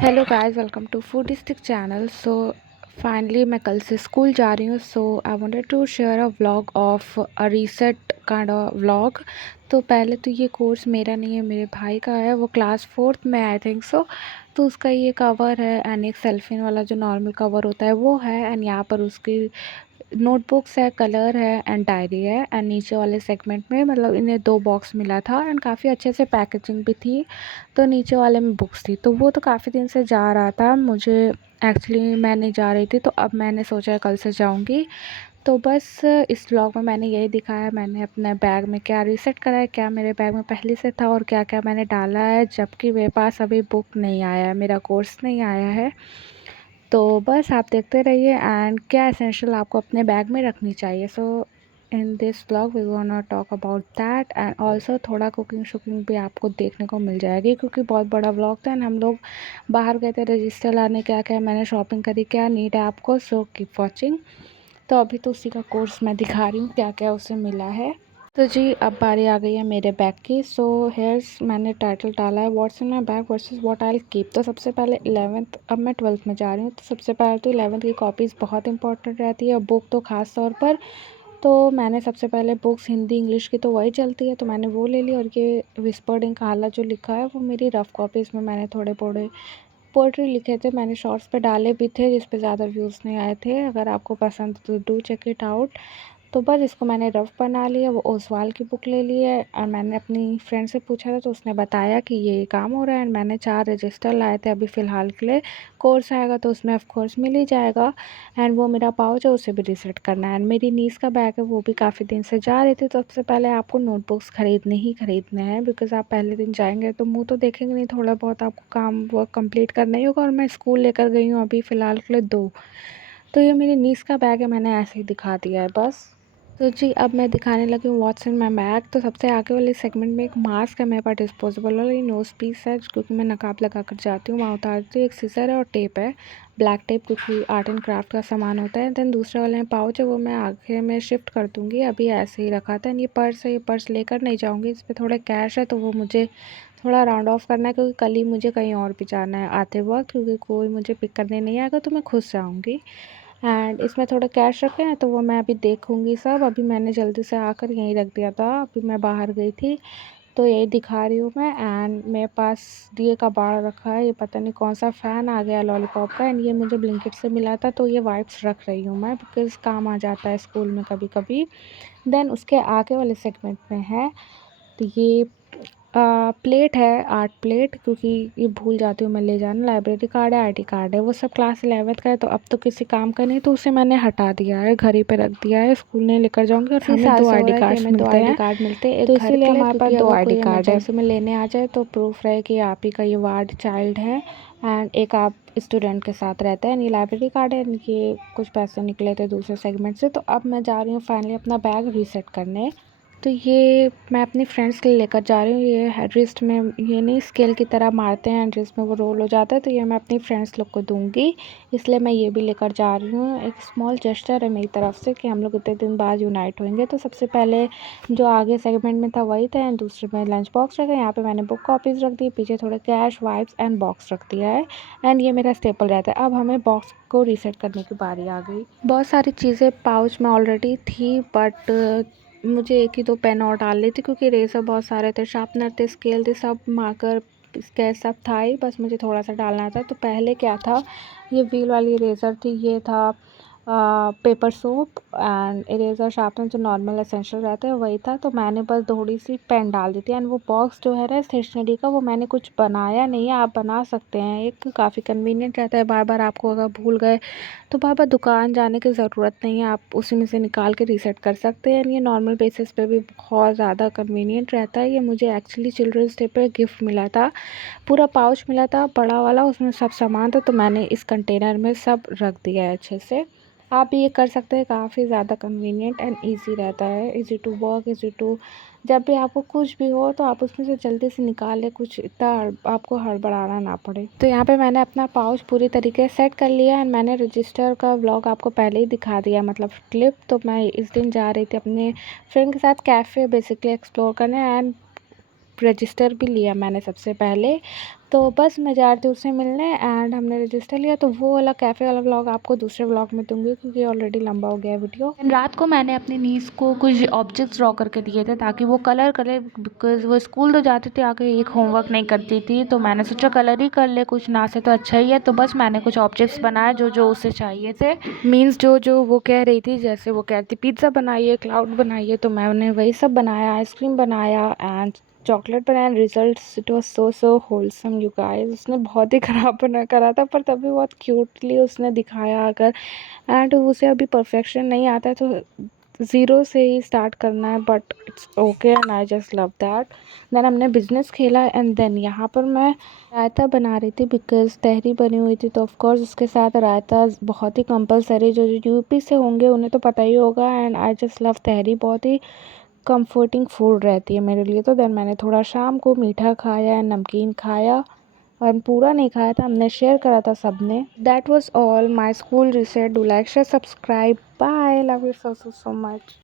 Hello guys, welcome to Foodistic channel. So finally मैं कल से स्कूल जा रही हूँ। So I wanted to share a vlog of a reset kind of vlog. तो पहले तो ये कोर्स मेरा नहीं है, मेरे भाई का है। वो क्लास 4th में आई थिंक सो। तो उसका ये कवर है एंड एक सेल्फिन वाला जो नॉर्मल कवर होता है वो है। एंड यहाँ पर उसकी नोटबुक्स है, कलर है एंड डायरी है। एंड नीचे वाले सेगमेंट में मतलब इन्हें 2 बॉक्स मिला था एंड काफ़ी अच्छे से पैकेजिंग भी थी। तो नीचे वाले में बुक्स थी। तो वो तो काफ़ी दिन से जा रहा था, मुझे एक्चुअली मैं नहीं जा रही थी, तो अब मैंने सोचा कल से जाऊंगी। तो बस इस व्लॉग में मैंने यही दिखाया, मैंने अपने बैग में क्या रीसेट करा है, क्या मेरे बैग में पहले से था और क्या क्या मैंने डाला है, जबकि मेरे पास अभी बुक नहीं आया है, मेरा कोर्स नहीं आया है। तो बस आप देखते रहिए एंड क्या एसेंशियल आपको अपने बैग में रखनी चाहिए। So in this blog we gonna talk about that and also थोड़ा कुकिंग शुकिंग भी आपको देखने को मिल जाएगी, क्योंकि बहुत बड़ा व्लॉग था एंड हम लोग बाहर गए थे रजिस्टर लाने, क्या क्या मैंने शॉपिंग करी, क्या नीड है आपको। So keep watching. तो अभी तो उसी का कोर्स मैं दिखा रही हूँ क्या क्या उसे मिला है। तो जी अब बारी आ गई है मेरे बैग की। सो हेयर्स मैंने टाइटल डाला है what's in my bag versus what I will keep. तो सबसे पहले 11th, अब मैं 12th में जा रही हूँ, तो सबसे पहले तो 11th की कॉपीज़ बहुत इंपॉर्टेंट रहती है, बुक तो ख़ास तौर पर। तो मैंने सबसे पहले बुक्स हिंदी इंग्लिश की तो वही चलती है, तो मैंने वो ले ली। और ये विस्पर्ड इंक आला जो लिखा है वो मेरी रफ़ कॉपी, इसमें मैंने थोड़े थोड़े पोएट्री लिखे थे, मैंने शॉर्ट्स पे डाले भी थे जिस पे ज़्यादा व्यूज़ नहीं आए थे। अगर आपको पसंद तो डू चेक इट आउट। तो बस इसको मैंने रफ़ बना लिया। वो ओसवाल की बुक ले ली है और मैंने अपनी फ्रेंड से पूछा था, तो उसने बताया कि ये काम हो रहा है। एंड मैंने 4 रजिस्टर लाए थे अभी फ़िलहाल के लिए। कोर्स आएगा तो उसमें ऑफ कोर्स मिल ही जाएगा। एंड वो मेरा पाउच है, उसे भी रीसेट करना है। एंड मेरी नीस का बैग है, वो भी काफ़ी दिन से जा रही थी। तो सबसे पहले आपको नोटबुक्स ख़रीदने ही ख़रीदने हैं, बिकॉज़ आप पहले दिन जाएंगे तो मुँह तो देखेंगे नहीं, थोड़ा बहुत आपको काम वर्क कंप्लीट करना ही होगा। और मैं स्कूल लेकर गई हूँ अभी फ़िलहाल के लिए 2। तो ये मेरी नीस का बैग है, मैंने ऐसे ही दिखा दिया है बस। तो जी अब मैं दिखाने लगी हूँ व्हाट्स इन माई बैग। तो सबसे आगे वाले सेगमेंट में एक मास्क है मेरे पास, डिस्पोजेबल वाला, ये नोज़ पीस है क्योंकि मैं नकाब लगा कर जाती हूँ, वहाँ उतारती हूँ। एक सीज़र है और टेप है, ब्लैक टेप, क्योंकि आर्ट एंड क्राफ्ट का सामान होता है। देन दूसरे वाले में पाउच है, वो मैं आगे में शिफ्ट कर दूँगी, अभी ऐसे ही रखा था। ये पर्स है, ये पर्स लेकर नहीं जाऊँगी, इस पर थोड़े कैश है तो वो मुझे थोड़ा राउंड ऑफ करना है, क्योंकि कल ही मुझे कहीं और भी जाना है आते वक्त, क्योंकि कोई मुझे पिक करने नहीं आएगा तो मैं खुद से आऊँगी। एंड इसमें थोड़ा कैश रखे हैं तो वो मैं अभी देखूँगी सब। अभी मैंने जल्दी से आकर यहीं रख दिया था, अभी मैं बाहर गई थी तो यही दिखा रही हूँ मैं। एंड मेरे पास दिए का बाड़ रखा है, ये पता नहीं कौन सा फ़ैन आ गया लॉलीपॉप का। एंड ये मुझे ब्लिंकिट से मिला था, तो ये वाइप्स रख रही हूँ मैं, बिकॉज़ काम आ जाता है स्कूल में कभी कभी। देन उसके आगे वाले सेगमेंट में है, तो ये प्लेट है, आर्ट प्लेट, क्योंकि ये भूल जाती हूँ मैं ले जाना। लाइब्रेरी कार्ड है, आईडी कार्ड है, वो सब क्लास 11th का है, तो अब तो किसी काम का नहीं, तो उसे मैंने हटा दिया है, घर ही पे रख दिया है, स्कूल नहीं लेकर जाऊँगी। और हमें 2 आईडी कार्ड्स मिलते हैं, तो इसीलिए हमारे पास 2 आईडी कार्ड है। इमरजेंसी में लेने आ जाए तो प्रूफ रहे कि आप ही का ये वार्ड चाइल्ड है एंड एक आप स्टूडेंट के साथ रहते हैं। ये लाइब्रेरी कार्ड है, इनके कुछ पैसे निकले थे दूसरे सेगमेंट से। तो अब मैं जा रही हूँ फाइनली अपना बैग रीसेट करने। तो ये मैं अपनी फ्रेंड्स के लिए लेकर जा रही हूँ। ये रिस्ट में ये नहीं स्केल की तरह मारते हैं, रिस्ट में वो रोल हो जाता है, तो ये मैं अपनी फ्रेंड्स लोग को दूंगी, इसलिए मैं ये भी लेकर जा रही हूँ। एक स्मॉल जेस्चर है मेरी तरफ से कि हम लोग इतने दिन बाद यूनाइट होंगे। तो सबसे पहले जो आगे सेगमेंट में था वही था, एंड दूसरे में लंच बॉक्स रखा है, यहाँ पर मैंने बुक कॉपीज़ रख दी, पीछे थोड़े कैश वाइप्स एंड बॉक्स रख दिया है। एंड ये मेरा स्टेपल रहता है। अब हमें बॉक्स को रीसेट करने की बारी आ गई। बहुत सारी चीज़ें पाउच में ऑलरेडी थी, बट मुझे 1 ही 2 पेन और डालने थे, क्योंकि इरेज़र बहुत सारे थे, शार्पनर थे, स्केल थे, सब मार्कर स्केच सब था ही, बस मुझे थोड़ा सा डालना था। तो पहले क्या था, ये व्हील वाली इरेज़र थी, ये था paper soap and eraser sharpener जो नॉर्मल एसेंशियल रहता है वही था। तो मैंने बस थोड़ी सी पेन डाल दी थी। एंड वो बॉक्स जो है ना स्टेशनरी का, वो मैंने कुछ बनाया नहीं है, आप बना सकते हैं, एक काफ़ी कन्वीनियंट रहता है। बार बार आपको अगर भूल गए तो बार बार दुकान जाने की ज़रूरत नहीं है, आप उसी में से निकाल के रीसेट कर सकते हैं। ये नॉर्मल बेसिस पे भी बहुत ज़्यादा कन्वीनियंट रहता है। ये मुझे एक्चुअली चिल्ड्रंस डे पे गिफ्ट मिला था, पूरा पाउच मिला था बड़ा वाला, उसमें सब सामान था, तो मैंने इस कंटेनर में सब रख दिया है अच्छे से। आप भी ये कर सकते हैं, काफ़ी ज़्यादा कन्वीनियंट एंड ईजी रहता है, easy to work, easy to, जब भी आपको कुछ भी हो तो आप उसमें से जल्दी से निकाल लें, कुछ इतना आपको हड़बड़ाना ना पड़े। तो यहाँ पे मैंने अपना पाउच पूरी तरीके से सेट कर लिया एंड मैंने रजिस्टर का व्लॉग आपको पहले ही दिखा दिया, मतलब क्लिप। तो मैं इस दिन जा रही थी अपने फ्रेंड के साथ कैफ़े बेसिकली एक्सप्लोर करने, एंड रजिस्टर भी लिया मैंने सबसे पहले। तो बस मैं जा रही थी उससे मिलने एंड हमने रजिस्टर लिया। तो वो वाला कैफ़े वाला व्लॉग आपको दूसरे व्लॉग में दूंगी क्योंकि ऑलरेडी लंबा हो गया है वीडियो। रात को मैंने अपनी नीस को कुछ ऑब्जेक्ट्स ड्रॉ करके दिए थे ताकि वो कलर करे, बिकॉज वो स्कूल तो जाती थी आके एक होमवर्क नहीं करती थी, तो मैंने सोचा कलर ही कर ले, कुछ ना से तो अच्छा ही है। तो बस मैंने कुछ ऑब्जेक्ट्स बनाए जो जो उसे चाहिए थे, मीन्स जो जो वो कह रही थी। जैसे वो कहती पिज़्ज़ा बनाइए, क्लाउड बनाइए, तो मैंने वही सब बनाया। आइसक्रीम बनाया एंड चॉकलेट बनाया। Results it was so so wholesome you guys. उसने बहुत ही ख़राब बना करा था पर तभी बहुत क्यूटली उसने दिखाया। अगर एंड उसे अभी परफेक्शन नहीं आता है तो ज़ीरो से ही स्टार्ट करना है, but it's okay and I just love that. Then हमने बिजनेस खेला एंड देन यहाँ पर मैं रायता बना रही थी बिकॉज तहरी बनी हुई थी, तो ऑफकोर्स उसके साथ रायता बहुत ही कंपलसरी। जो जो यूपी से होंगे उन्हें तो पता ही होगा एंड आई जस्ट लव तहरी, बहुत ही कंफर्टिंग फूड रहती है मेरे लिए। तो देन मैंने थोड़ा शाम को मीठा खाया, नमकीन खाया और पूरा नहीं खाया था, हमने शेयर करा था सबने। That was all my school reset. Do like share subscribe, bye, love you so so so much.